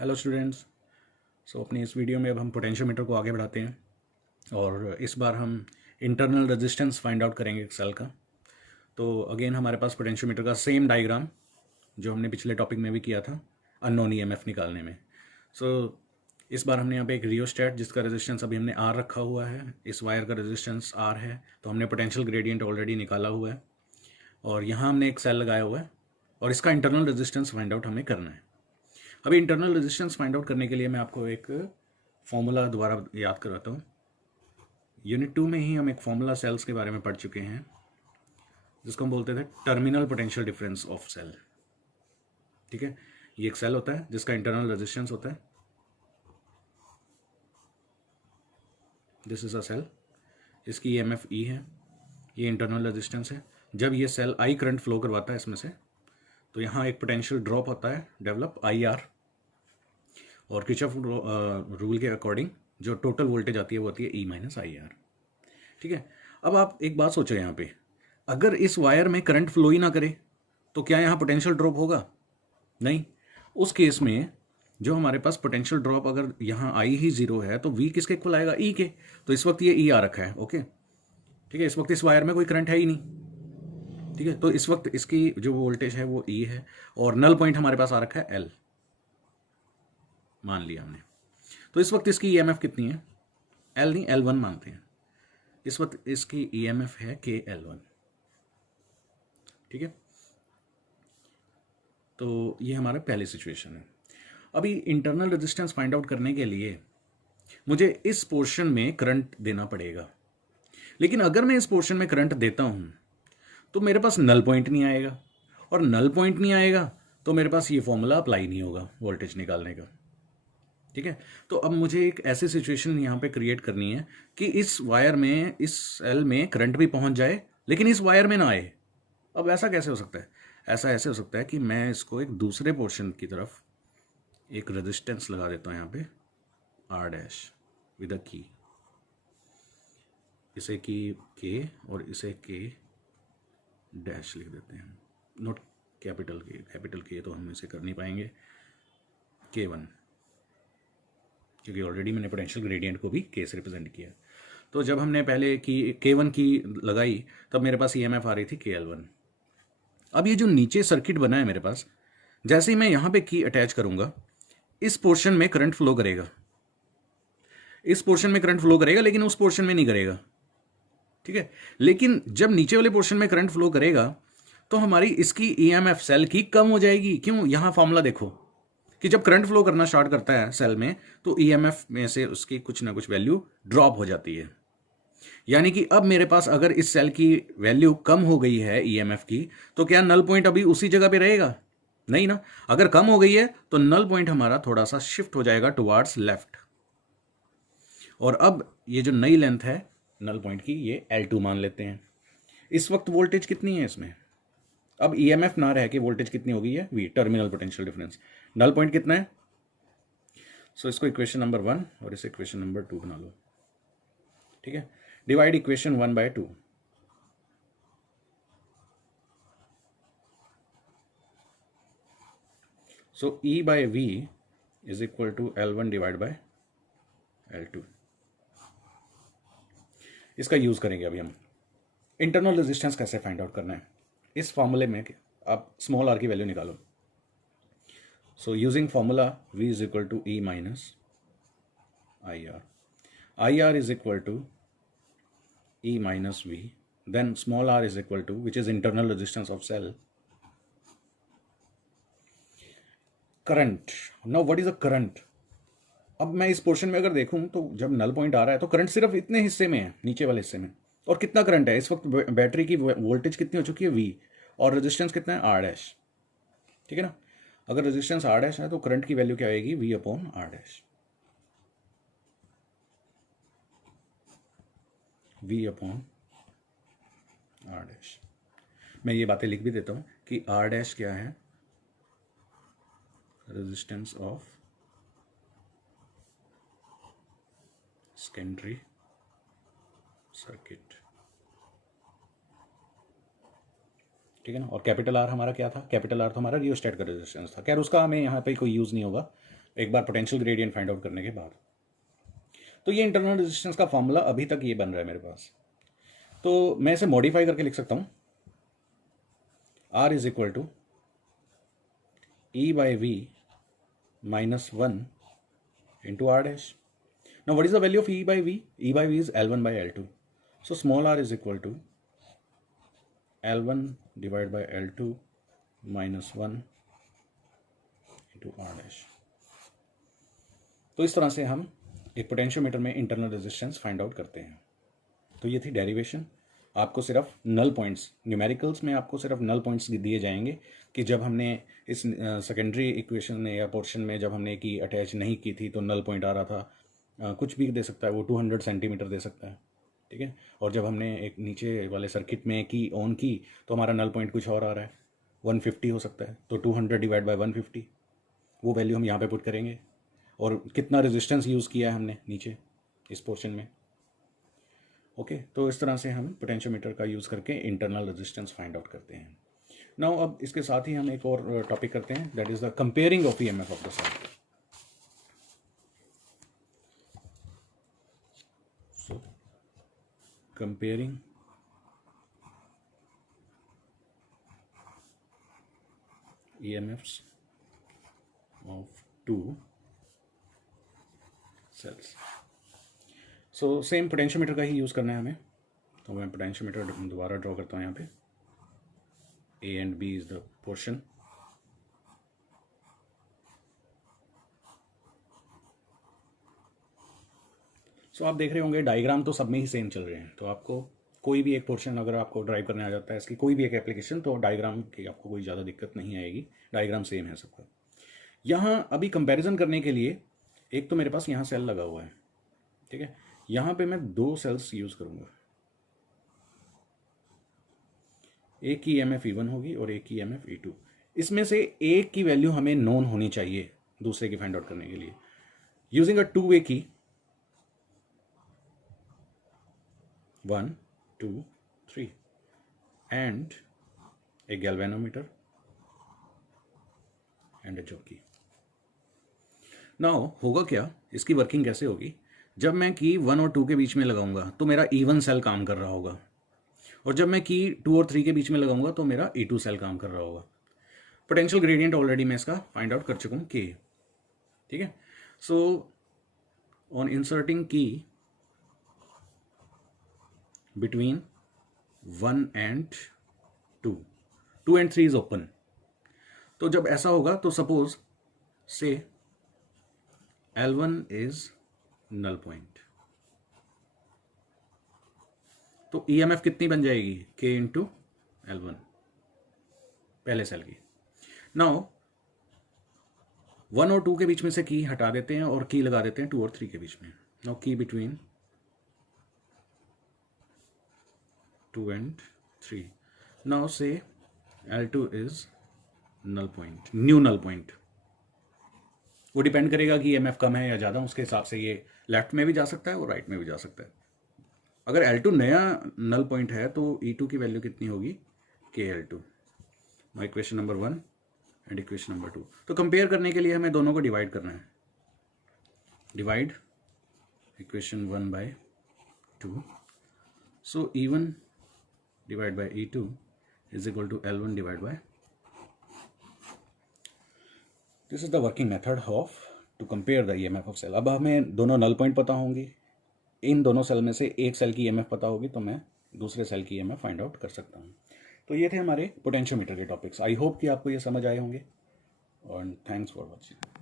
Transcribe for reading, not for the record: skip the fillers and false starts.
Hello students. अपनी इस video में अब हम पोटेंशियोमीटर को आगे बढ़ाते हैं और इस बार हम इंटरनल रेजिस्टेंस फाइंड आउट करेंगे एक सेल का। तो अगेन हमारे पास पोटेंशियोमीटर का सेम डायग्राम जो हमने पिछले टॉपिक में भी किया था अननोन ईएमएफ निकालने में। इस बार हमने यहाँ पे एक रियोस्टेट जिसका रेजिस्टेंस अभी हमने आर रखा हुआ है, इस वायर का रेजिस्टेंस आर है, तो हमने पोटेंशियल ग्रेडियंट ऑलरेडी निकाला हुआ है और यहाँ हमने एक सेल लगाया हुआ है और इसका इंटरनल रेजिस्टेंस फाइंड आउट हमें करना है। अभी इंटरनल रेजिस्टेंस फाइंड आउट करने के लिए मैं आपको एक फॉर्मूला दोबारा याद करवाता हूँ। यूनिट 2 में ही हम एक फॉर्मूला सेल्स के बारे में पढ़ चुके हैं जिसको हम बोलते थे terminal potential difference of cell. ठीक है, ये एक सेल होता है जिसका इंटरनल रेजिस्टेंस होता है, दिस इज अ सेल, इसकी ईएमएफ ई है, ये इंटरनल रेजिस्टेंस है। जब ये सेल आई करंट फ्लो करवाता है इसमें से तो यहाँ एक पोटेंशियल ड्रॉप होता है डेवलप आई आर, और किरचॉफ रूल के अकॉर्डिंग जो टोटल वोल्टेज आती है वो आती है ई माइनस आई आर। ठीक है, अब आप एक बात सोचो यहाँ पे, अगर इस वायर में करंट फ्लो ही ना करे तो क्या यहाँ पोटेंशियल ड्रॉप होगा? नहीं। उस केस में जो हमारे पास पोटेंशियल ड्रॉप अगर यहाँ आई ही जीरो है तो वी किसके इक्वल आएगा? ई के। तो इस वक्त ये ई आ रखा है, ओके ठीक है, इस वक्त इस वायर में कोई करंट है ही नहीं। ठीक है, तो इस वक्त इसकी जो वोल्टेज है वो ई है और नल पॉइंट हमारे पास आ रखा है एल, मान लिया हमने। तो इस वक्त इसकी ईएमएफ कितनी है? एल नहीं, L1 मानते हैं। इस वक्त इसकी ईएमएफ है KL1। ठीक है, तो ये हमारा पहली सिचुएशन है। अभी इंटरनल रेजिस्टेंस फाइंड आउट करने के लिए मुझे इस पोर्शन में करंट देना पड़ेगा, लेकिन अगर मैं इस पोर्शन में करंट देता हूं तो मेरे पास नल पॉइंट नहीं आएगा, और नल पॉइंट नहीं आएगा तो मेरे पास ये फॉर्मूला अप्लाई नहीं होगा वोल्टेज निकालने का। ठीक है, तो अब मुझे एक ऐसी सिचुएशन यहाँ पे क्रिएट करनी है कि इस वायर में, इस सेल में करंट भी पहुंच जाए लेकिन इस वायर में ना आए। अब ऐसा कैसे हो सकता है? ऐसा ऐसे हो सकता है कि मैं इसको एक दूसरे पोर्शन की तरफ एक रेजिस्टेंस लगा देता हूँ यहाँ पे आर डैश विद अ की, इसे की के और इसे के डैश लिख देते हैं, नोट कैपिटल के तो हम इसे कर नहीं पाएंगे, K1, क्योंकि ऑलरेडी मैंने पोटेंशियल ग्रेडियंट को भी के से रिप्रेजेंट किया। तो जब हमने पहले की K1 की लगाई तब मेरे पास ईएमएफ आ रही थी KL1। अब ये जो नीचे सर्किट बना है मेरे पास, जैसे ही मैं यहाँ पे की अटैच करूंगा इस पोर्शन में करंट फ्लो करेगा, इस पोर्शन में करंट फ्लो करेगा लेकिन उस पोर्शन में नहीं करेगा। ठीक है, लेकिन जब नीचे वाले पोर्शन में करंट फ्लो करेगा तो हमारी इसकी ईएमएफ सेल की कम हो जाएगी। क्यों? यहाँ फॉर्मूला देखो कि जब करंट फ्लो करना स्टार्ट करता है सेल में तो ईएमएफ में से उसकी कुछ ना कुछ वैल्यू ड्रॉप हो जाती है। यानी कि अब मेरे पास अगर इस सेल की वैल्यू कम हो गई है ईएमएफ की, तो क्या नल पॉइंट अभी उसी जगह पे रहेगा? नहीं ना। अगर कम हो गई है तो नल पॉइंट हमारा थोड़ा सा शिफ्ट हो जाएगा टुवार्ड्स लेफ्ट, और अब ये जो नई लेंथ है नल पॉइंट की ये L2 मान लेते हैं। इस वक्त वोल्टेज कितनी है इसमें? अब ईएमएफ ना रह के वोल्टेज कितनी हो गई है? V, terminal potential difference. Null point कितना है? इसको इक्वेशन नंबर 1 और इसे इक्वेशन नंबर 2 बना लो। ठीक है, divide equation 1 by 2। E by V is equal to L1 divide bye L2। इसका यूज करेंगे अभी हम। इंटरनल रेजिस्टेंस कैसे फाइंड आउट करना है? इस फॉर्मूले में आप स्मॉल आर की वैल्यू निकालो। Using formula V is equal to E minus IR, IR is equal to E minus V, then small r is equal to, which is internal resistance of cell, current. Now what is a current? अब मैं इस portion में अगर देखूं तो जब null point आ रहा है तो करंट सिर्फ इतने हिस्से में है, नीचे वाले हिस्से में। और कितना करंट है इस वक्त? बैटरी की वोल्टेज कितनी हो चुकी है? V, और रेजिस्टेंस कितना है? R dash. ठीक है ना, अगर रेजिस्टेंस R डैश है तो करंट की वैल्यू क्या आएगी? V upon R dash, V upon R dash. मैं ये बातें लिख भी देता हूं कि R डैश क्या है? Resistance of secondary circuit. ठीक है ना, और कैपिटल आर हमारा क्या था? कैपिटल आर तो हमारा रियोस्टेट का रेजिस्टेंस था। खैर उसका हमें यहाँ पे कोई यूज़ नहीं होगा, एक बार पोटेंशियल ग्रेडियंट फाइंड आउट करने के बाद। तो ये इंटरनल रेजिस्टेंस का फॉर्मूला अभी तक ये बन रहा है मेरे पास। तो मैं इसे मॉडिफाई करके लिख सकता हूँ, R is equal to E/V -1 into R dash. Now what is the value of E/V? E/V is L1/L2. So small r is equal to L1 divided by L2 minus 1 into R dash. तो इस तरह से हम एक potentiometer में internal resistance find out करते हैं। तो ये थी डेरिवेशन। आपको सिर्फ नल पॉइंट्स, न्यूमेरिकल्स में आपको सिर्फ नल पॉइंट्स दिए जाएंगे कि जब हमने इस सेकेंडरी इक्वेशन में या पोर्शन में जब हमने की अटैच नहीं की थी तो नल पॉइंट आ रहा था। कुछ भी दे सकता है, वो 200 सेंटीमीटर दे सकता है, ठीक है। और जब हमने एक नीचे वाले सर्किट में की ऑन की तो हमारा नल पॉइंट कुछ और आ रहा है, 150 हो सकता है। तो 200 डिवाइड बाय 150 वो वैल्यू हम यहाँ पे पुट करेंगे, और कितना रेजिस्टेंस यूज़ किया है हमने नीचे इस पोर्शन में। ओके, तो इस तरह से हम पोटेंशियोमीटर का यूज़ करके इंटरनल रेजिस्टेंस फाइंड आउट करते हैं। नाउ अब इसके साथ ही हम एक और टॉपिक करते हैं, that is the comparing of EMF of the cell. So comparing EMFs of two cells. So same potentiometer का ही यूज़ करना है हमें। तो मैं पोटेंशियोमीटर दोबारा ड्रॉ करता हूँ यहाँ पे। A and B is the portion. सो आप देख रहे होंगे डायग्राम तो सब में ही सेम चल रहे हैं। तो आपको कोई भी एक पोर्शन अगर आपको ड्राइव करने आ जाता है इसकी कोई भी एक एप्लीकेशन, तो डायग्राम की आपको कोई ज़्यादा दिक्कत नहीं आएगी, डायग्राम सेम है सबका। यहाँ अभी कंपैरिजन करने के लिए एक तो मेरे पास यहाँ सेल लगा हुआ है, ठीक है। यहाँ पे मैं 2 सेल्स यूज़ करूँगा, एक की EMF E1 होगी और एक की EMF E2। इसमें से एक की वैल्यू हमें नोन होनी चाहिए दूसरे की फाइंड आउट करने के लिए, यूजिंग अ 2-वे की 1 2 3 and A galvanometer and A jockey. Now होगा क्या, इसकी वर्किंग कैसे होगी, जब मैं की 1 और 2 के बीच में लगाऊंगा तो मेरा E1 सेल काम कर रहा होगा, और जब मैं की 2 और 3 के बीच में लगाऊंगा तो मेरा E2 सेल काम कर रहा होगा। पोटेंशियल ग्रेडियंट ऑलरेडी मैं इसका फाइंड आउट कर चुका हूँ K, ठीक है। सो ऑन इंसर्टिंग की between 1 and 2, 2 and 3 is open. तो जब ऐसा होगा तो सपोज से L1 इज नल पॉइंट, तो EMF कितनी बन जाएगी, K इंटू L1 पहले सेल की। नाउ 1 और 2 के बीच में से की हटा देते हैं और की लगा देते हैं 2 और 3 के बीच में। नाउ की between 2 and 3। Now say L2 is null point, new null point. वो डिपेंड करेगा कि EMF कम है या ज़्यादा, उसके हिसाब से ये लेफ्ट में भी जा सकता है और राइट में भी जा सकता है। अगर L2 नया नल पॉइंट है तो E2 की वैल्यू कितनी होगी, KL2। Equation number 1 and equation number 2। तो कंपेयर करने के लिए हमें दोनों को डिवाइड करना है। Divide equation 1 by 2। So E1 divide by E2 is equal to L1 divide by. This is the working method of to compare the EMF of cell. अब हमें दोनों नल पॉइंट पता होंगी, इन दोनों सेल में से एक सेल की EMF पता होगी तो मैं दूसरे सेल की EMF फाइंड आउट कर सकता हूँ। तो ये थे हमारे पोटेंशियोमीटर के टॉपिक्स। आई होप कि आपको ये समझ आए होंगे, और थैंक्स फॉर वॉचिंग।